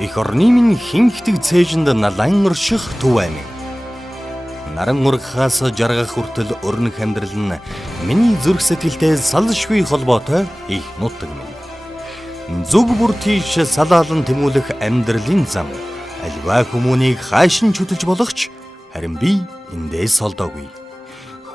Эх орны минь хинхдэг цээжинд налан орших Төв аймаг. Наран ургахаас жаргах хүртэл өрнөх амьдрал нь миний зүрх сэтгэлтэй салшгүй холбоотой их нутаг минь. Зүг бүр тийш салаалан тэмүүлэх амьдралын зам. Альва хүмүүнийг хаашин чүтэлж болохч харин би эндээс олдоогүй.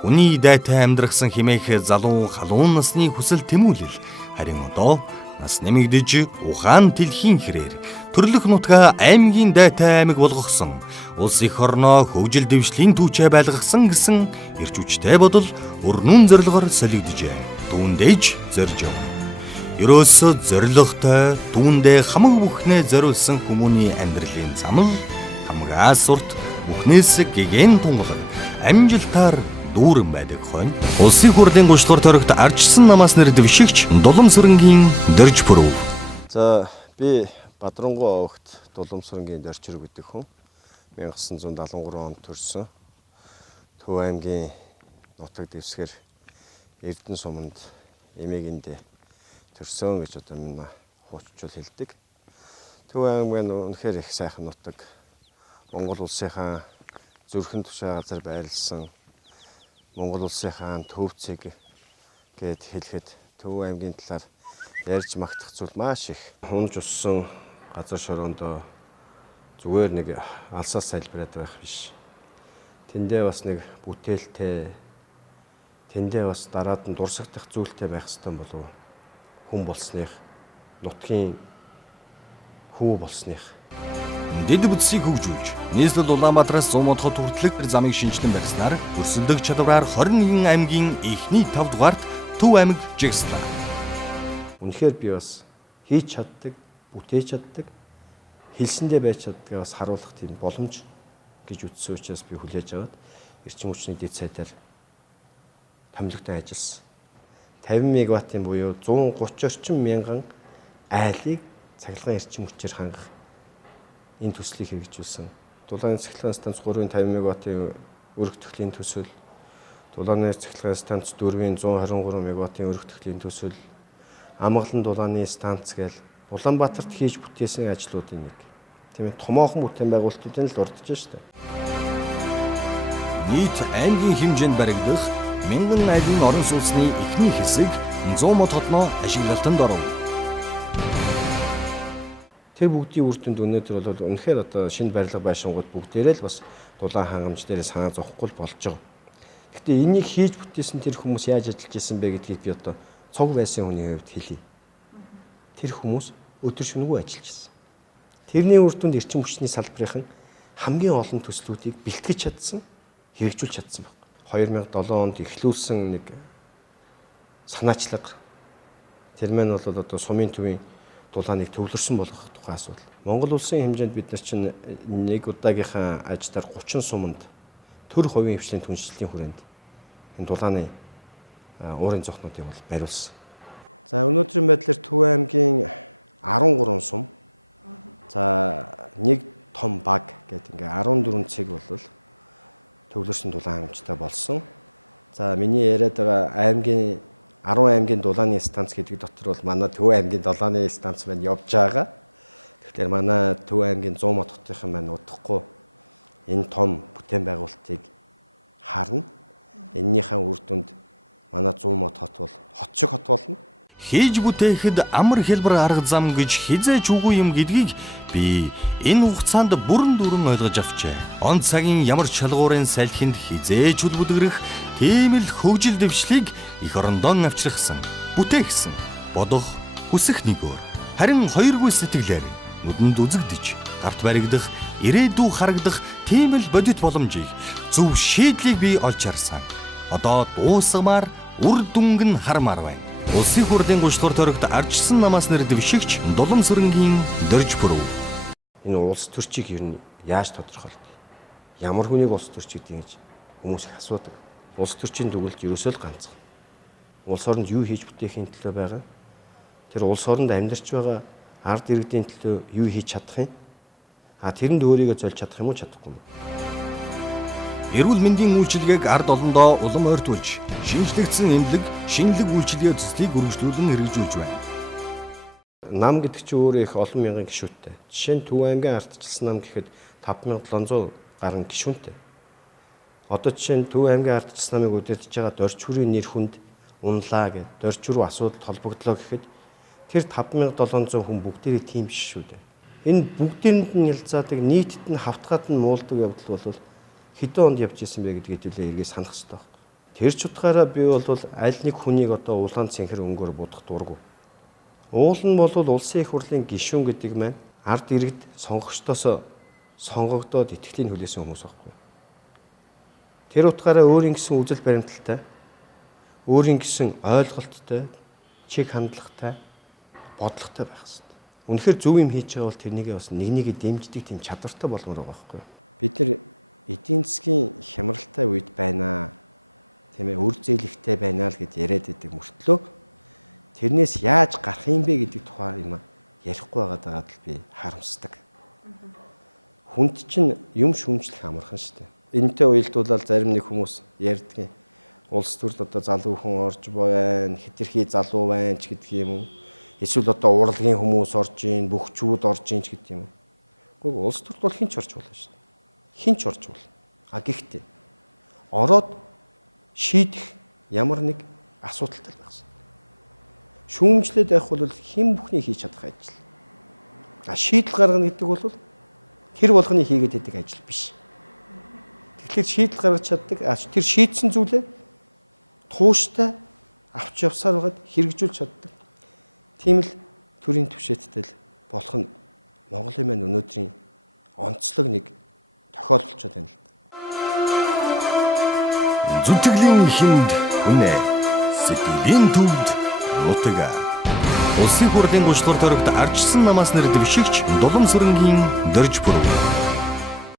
Хүний дайтай амьдрахсан хэмээх залуу халуун насны хүсэл тэмүүлэл харин одоо нас нэмэгдэж ухаан дэлхийн хэрээр төрлөх нутгаа аймгийн дайтай аймаг болгосон улс их орноо хөгжил дэвшлийн түүчээ байлгасан гэсэн эрч хүчтэй бодол өрнүүн зорилгоор солигдожээ. Түүндээж зорж яв. Ерөөсө зоригтой түүндээ хамаг бүхнээ зориулсан хүмүүний амьдралын замл хамгаас урт бүхнээс гэгэн тунгалаг амжилтаар дүүрэн байдаг хойно. Улсын хурлын 3 дугаар тойрогт ардчсан намаас нэр дэвшигч Дуламсүрэнгийн Дорж Пүрэв. За би Бадрангуй огт Дуламсүрэнгийн Дорж Пүрэв гэдэг хүн. 1973 онд төрсөн. Төв аймгийн нутаг дэвсгэр Эрдэнэ суманд эмээгэндээ төрсөн гэж одоо минь хууччул хэлдэг. Төв аймаг нь үнэхээр их сайхан нутаг. Монгол улсынхаа зүрхэн тушаа газар байрлсан Монгол улсынхаа төвцөг гэд хэлэхэд Төв аймгийн талаар ярьж магтах зүйл маш их. Унж уссан газар шороондоо зүгээр нэг алсаас сайлбараад байх биш. Тэндээ бас нэг бүтээлтэй, тэндээ бас дараад нь дурсагдах зүйлтэй байх ёстой болов хүн болсных, нутгийн хүү болсных. Дэд бүтсийг хөгжүүлж, нийслэл Улаанбаатараас Зуумод хот хүртэлх замыг шинжилэн барьснаар өрсөлдөх чадвараар 21 аймгийн эхний 5 дугаарт Төв аймаг жигслээ. Үнэхээр би бас хийж чаддаг, бүтээж чаддаг, хэлсэндээ байж чаддгаа бас харуулах тийм боломж гэж үзсэн учраас би хүлээж аваад эрчим хүчний дэд сайдаар томилогтой ажилласан. 50 мегаваттын буюу 130 орчим мянган айлыг цахилгаан эрчим хүчээр хангах энэ төслийг хэрэгжүүлсэн. Дулааны цахилгаан станц 3.50 мегаваттын өргөх төслийн төсөл, Дулааны цахилгаан станц 4-ийн 123 мегаваттын өргөх төслийн төсөл, Амгалан дулааны станц гээл Улаанбаатарт хийж бүтээсэн ажлуудын нэг. Тийм ээ, томоохон бүтээн байгуулалтуудын л дурдж штэ. Нийт аймгийн хэмжээнд баригдах 1000 айлын орон сууцны эхний хэсэг Зуумод хотноо ашиглалтанд оров. Тэр бүгдийн үр дүнд өнөөдөр бол үнэхээр одоо шинэ барилга байшингууд бүгдээрээ л бас дулаан хангамж дээрээ санаа зовхгүй болж байгаа. Гэхдээ энийг хийж бүтээсэн тэр хүмүүс яаж ажиллаж исэн бэ гэдгийг би одоо цог байсан хүний хувьд хэлье. Тэр хүмүүс өдөр шөнөгүй ажиллаж исэн. Тэрний үр дүнд эрчим хүчний салбарын хамгийн олон төслүүдийг бэлтгэж чадсан, хэрэгжүүлж чадсан байна. 2007 онд эхлүүлсэн нэг санаачлага тэр маань бол одоо сумын төвийн дулааныг төвлөрсөн болгох тухай асуудал. Монгол улсын хэмжээнд бид нар чинь нэг удаагийнхаа ажлаар 30 суманд төр хувийн хвшлийн түншлэлийн хүрээнд энэ дулааны уурын зохнуудыг бол бариулсан. За өнөөдрийн байдлаар Төв аймгийн 13 сум, за нэг том баг гэдэг ингээ 14 цэг бол төвлөрсөн дулаан хангамжтай болсон. За миний яриад байгаа аймгийн 10 аймгийн дулааны станц гэдэг дотор бол манай Төв аймгийн дулааны станц маань явж байгаа. Тэгэхээр манай Төв аймгийн Зуумод хотын маань удахгүй энэ том бүтээн байгуулалтыг харна. Эннийхэн үр дүнд манай Зуумод хот бол хот шиг хот болно. Хийж бүтээхэд амар хэлбэр арга зам гэж хизээч үгүй юм гэдгийг би энэ хугацаанд бүрэн дүүрэн ойлгож авчээ. Он цагийн ямар шалгуурын салхинд хизээч үлбүдгэрэх тийм л хөгжил дэвшлийг их орондоо авчрахсан, бүтээгсэн, бодох, хүсэх нэг өөр. Харин хоёргүй сэтгэлээр нүдэнд үзэгдэж, гарт баригдах, ирээдүй харагдах тийм л бодит боломжийг зөв шийдлийг би олж харсан. Одоо дуусгамаар үр дүнг нь хармаар байна. Улсын хурлын 3 дугаар тойрогт ардчсан намаас нэр дэвшигч Дуламсүрэнгийн Дорж Пүрэв. Энэ улс төрчийг ер нь яаж тодорхойлдог? Ямар хүнийг улс төрч гэдэг гэж хүмүүс их асуудаг. Улс төрчийн дүгнэлт ерөөсөө л ганцхан. Улс оронд юу хийж бүтээхийн төлөө байгаа? Тэр улс оронд амьдарч байгаа ард иргэдийн төлөө юу хийж чадах юм? Тэрэнд өөрийгөө зольж чадах юм уу, чадахгүй юм? Эрүүл мэндийн үйлчилгээг ард олондоо улам ойртуулж, шинжлэгдсэн эмнэлэг, шинэлэг үйлчилгээ төслийг үргэлжлүүлэн хэрэгжүүлж байна. Нам гэдэг чинь өөрөө их олон мянган гишүүнтэй. Жишээ нь Төв аймгийн ардчилсан нам гэхэд 5700 гаруй гишүүнтэй. Одоо жишээ нь Төв аймгийн ардчилсан намыг удирдах байгаа Дорчхүрийн нэр хүнд унлаа гэд Дорчхүр асуудал холбогдлоо гэхэд тэр 5700 хүн бүгдээрээ тийм биш шүү дээ. Энэ бүгдээрэнд нь ялцаадаг нийтэд нь хавтгаад нь муулдаг явдал бол хэдэн онд явж исэн бэ гэдгийг хэлээ эргээ санах хэрэгтэй байна. Тэр ч утгаараа би бол аль нэг хүнийг одоо улаан цэнхэр өнгөөр будах дурггүй. Уул нь бол улсын их хурлын гишүүн гэдэг маань ард иргэд сонгогчдоос сонгогдоод итгэлийн хүлээсэн хүмүүс байхгүй. Тэр утгаараа өөрийн гэсэн үзэл баримталтай, өөрийн гэсэн ойлголттой, чиг хандлагатай, бодлоготой байх хэрэгтэй. Үнэхээр зөв юм хийж байгаа бол тэрнийгээ бас нэгнийг дэмждэг тийм чадвартай болмоор байгаа байхгүй. Бид нар эдийн засгийн хямралтай үед байна. Тийм ээ, үр зээлэгтэй байна л гэж яриад байдаг мөртлөө тэрнээс яаж гарах юм бэ гэдэг тухай юм ярихгүй байгаад л би харамсдаг. Хүнд чинь юм шүүмжлэх амархан шүү дээ. Энэтэй уялдуулаад зарим нэг хүмүүс ярьдаг. Улс төрд одоо залуу хүн орж байна, хэтэрхий залуу байна ч гэдэг юм уу. Эсвэл одоо урлагийн хүмүүс орж ийн, бөхчүүд орж ийн ч гэдэг юм уу. Гэхдээ улс төрд бол хинч орж болно шүү дээ. Хинч орж болно. А гэхдээ ороод шийдэх ямар нэг асуудалтай байсан. Шүүмжлээд байх бол хэн бүхний хийж чадах ажил. А шийдэл гаргана гэдэг бол тэр болгоны хийгээд байдаг ажил биш. Тэгэхээр шийдэл гаргаж чаддаг. Тэр шийдсэн зүйлээ тууштай авч явсаар байгаад хэрэгжүүлж чаддаг. Тийм л төрийн төвшөөттэй л болох нь Монголын маань өнөөдрийн онцлог нэг тохиолдолчод байна л да. Зүтгэлийн хүнд үнэ сэтгэлийн төвд нутаг. Улсын хурлын гучлар төрөгт ардчилсан намаас нэр дэвшигч Дулам Сүрэнгийн Доржбүр